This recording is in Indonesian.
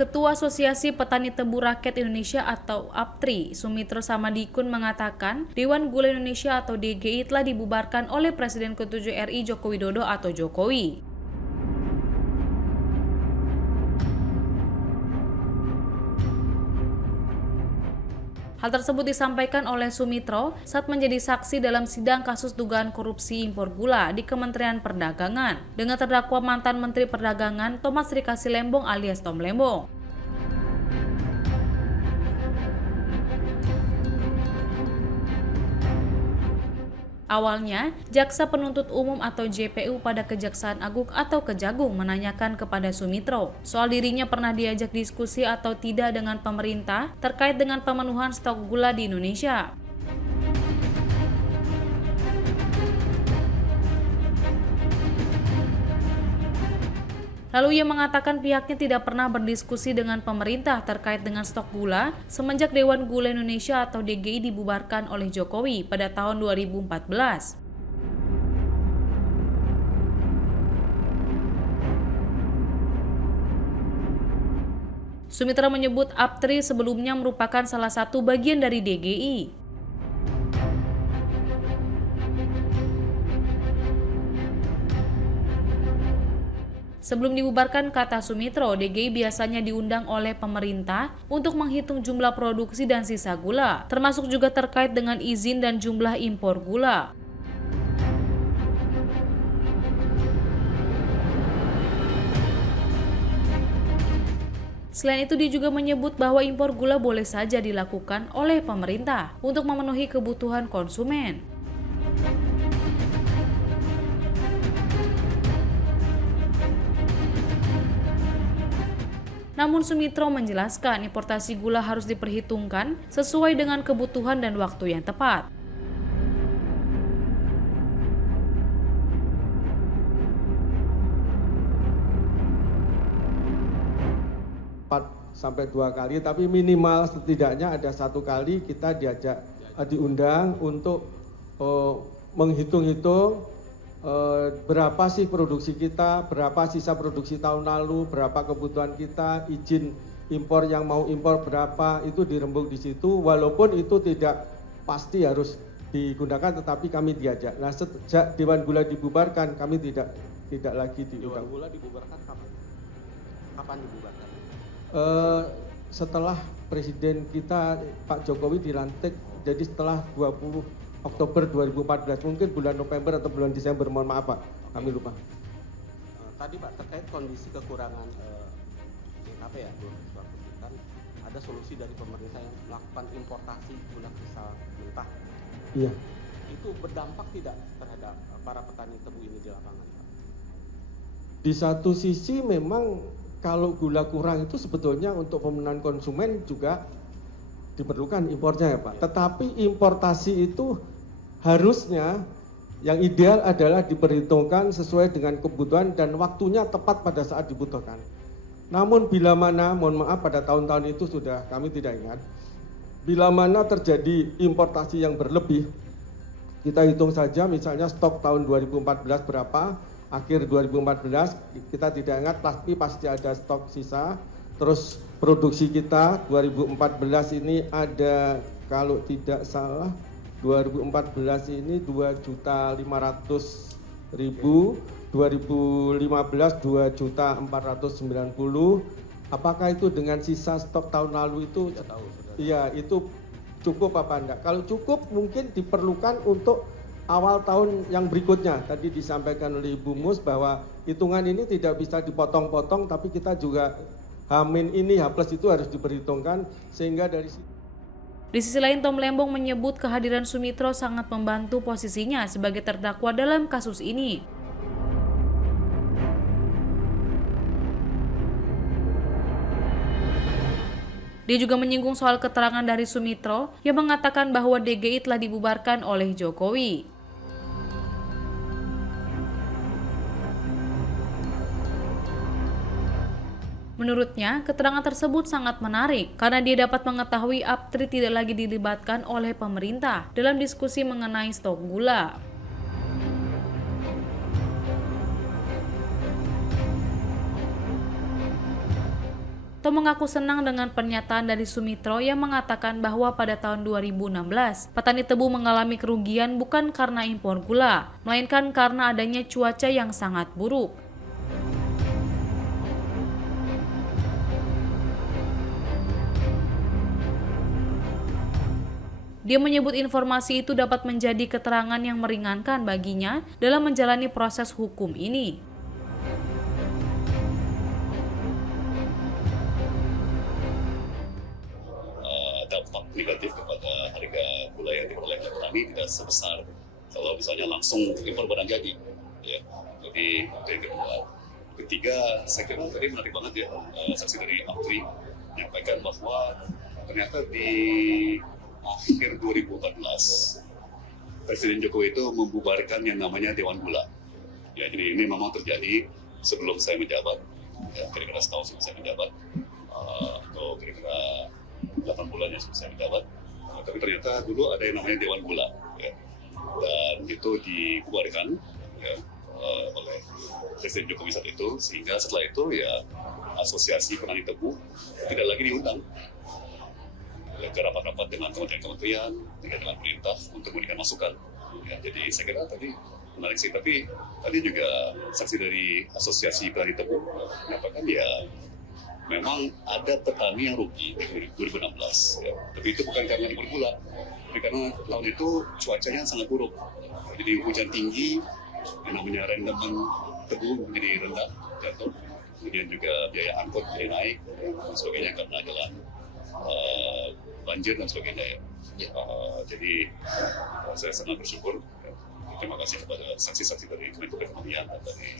Ketua Asosiasi Petani Tebu Rakyat Indonesia atau APTRI, Sumitro Samadikun mengatakan, Dewan Gula Indonesia atau DGI telah dibubarkan oleh Presiden ke-7 RI Joko Widodo atau Jokowi. Hal tersebut disampaikan oleh Sumitro saat menjadi saksi dalam sidang kasus dugaan korupsi impor gula di Kementerian Perdagangan dengan terdakwa mantan Menteri Perdagangan Thomas Rikasi Lembong alias Tom Lembong. Awalnya, Jaksa Penuntut Umum atau JPU pada Kejaksaan Agung atau Kejagung menanyakan kepada Sumitro soal dirinya pernah diajak diskusi atau tidak dengan pemerintah terkait dengan pemenuhan stok gula di Indonesia. Lalu ia mengatakan pihaknya tidak pernah berdiskusi dengan pemerintah terkait dengan stok gula semenjak Dewan Gula Indonesia atau DGI dibubarkan oleh Jokowi pada tahun 2014. Sumitro menyebut APTRI sebelumnya merupakan salah satu bagian dari DGI. Sebelum dibubarkan, kata Sumitro, DGI biasanya diundang oleh pemerintah untuk menghitung jumlah produksi dan sisa gula, termasuk juga terkait dengan izin dan jumlah impor gula. Selain itu, dia juga menyebut bahwa impor gula boleh saja dilakukan oleh pemerintah untuk memenuhi kebutuhan konsumen. Namun Sumitro menjelaskan importasi gula harus diperhitungkan sesuai dengan kebutuhan dan waktu yang tepat. Sampai 2 kali, tapi minimal setidaknya ada 1 kali kita diundang untuk menghitung-hitung berapa sih produksi kita, berapa sisa produksi tahun lalu, berapa kebutuhan kita, izin impor yang mau impor berapa, itu dirembuk di situ. Walaupun itu tidak pasti harus digunakan, tetapi kami diajak. Nah, sejak Dewan Gula dibubarkan, kami tidak lagi diundang. Dewan Gula dibubarkan kapan? Kapan dibubarkan? Setelah Presiden kita Pak Jokowi dilantik, jadi setelah 20 Oktober 2014, mungkin bulan November atau bulan Desember, mohon maaf Pak, kami lupa. Tadi Pak, terkait kondisi kekurangan ya, kan ada solusi dari pemerintah yang melakukan importasi gula kristal mentah. Iya. Itu berdampak tidak terhadap para petani tebu ini di lapangan, Pak? Di satu sisi memang kalau gula kurang itu sebetulnya untuk pemenuhan konsumen juga diperlukan impornya ya Pak. Tetapi importasi itu harusnya yang ideal adalah diperhitungkan sesuai dengan kebutuhan dan waktunya tepat pada saat dibutuhkan. Namun bila mana, mohon maaf pada tahun-tahun itu sudah kami tidak ingat, bila mana terjadi importasi yang berlebih, kita hitung saja misalnya stok tahun 2014 berapa, akhir 2014 kita tidak ingat, tapi pasti ada stok sisa. Terus produksi kita 2014 ini ada, kalau tidak salah 2014 ini 2.500.000, 2015 2.490.000. Apakah itu dengan sisa stok tahun lalu itu? Tidak tahu, iya, itu cukup apa enggak? Kalau cukup mungkin diperlukan untuk awal tahun yang berikutnya. Tadi disampaikan oleh Ibu Mus bahwa hitungan ini tidak bisa dipotong-potong, tapi kita juga H- ini H+ itu harus diperhitungkan sehingga dari situ. Di sisi lain, Tom Lembong menyebut kehadiran Sumitro sangat membantu posisinya sebagai terdakwa dalam kasus ini. Dia juga menyinggung soal keterangan dari Sumitro yang mengatakan bahwa DGI telah dibubarkan oleh Jokowi. Menurutnya, keterangan tersebut sangat menarik karena dia dapat mengetahui APTRI tidak lagi dilibatkan oleh pemerintah dalam diskusi mengenai stok gula. Tom mengaku senang dengan pernyataan dari Sumitro yang mengatakan bahwa pada tahun 2016, petani tebu mengalami kerugian bukan karena impor gula, melainkan karena adanya cuaca yang sangat buruk. Dia menyebut informasi itu dapat menjadi keterangan yang meringankan baginya dalam menjalani proses hukum ini. Dampak negatif kepada harga gula yang diperoleh oleh petani tidak sebesar kalau misalnya langsung impor barang jadi. Ya. Jadi itu yang kedua. Ketiga, saya kira tadi menarik banget ya, saksi dari Apri menyampaikan bahwa ternyata di akhir 2014 Presiden Jokowi itu membubarkan yang namanya Dewan Gula. Ya, jadi ini memang terjadi sebelum saya menjabat, ya, kira-kira setahun sebelum saya menjabat, atau kira-kira 8 bulan yang sebelum saya menjabat. Tapi ternyata dulu ada yang namanya Dewan Gula, ya, dan itu dibubarkan ya, oleh Presiden Jokowi saat itu, sehingga setelah itu ya Asosiasi Petani Tebu tidak lagi diundang ke rapat-rapat dengan kementerian-kementerian, dengan pemerintah untuk memberikan masukan. Ya, jadi saya kira tadi menarik sih, tapi tadi juga saksi dari Asosiasi Petani Tebu mengatakan ya memang ada petani yang rugi di 2016, ya. Tapi itu bukan karena impor gula, tapi karena tahun itu cuacanya sangat buruk. Jadi hujan tinggi, yang namanya rendemen tebu menjadi rendah, jatuh. Kemudian juga biaya angkut jadi naik, dan sebagainya karena jalan banjir dan sebagainya. Ya. Jadi saya sangat bersyukur. Ya. Terima kasih kepada saksi-saksi dari Kementerian Pertanian dan dari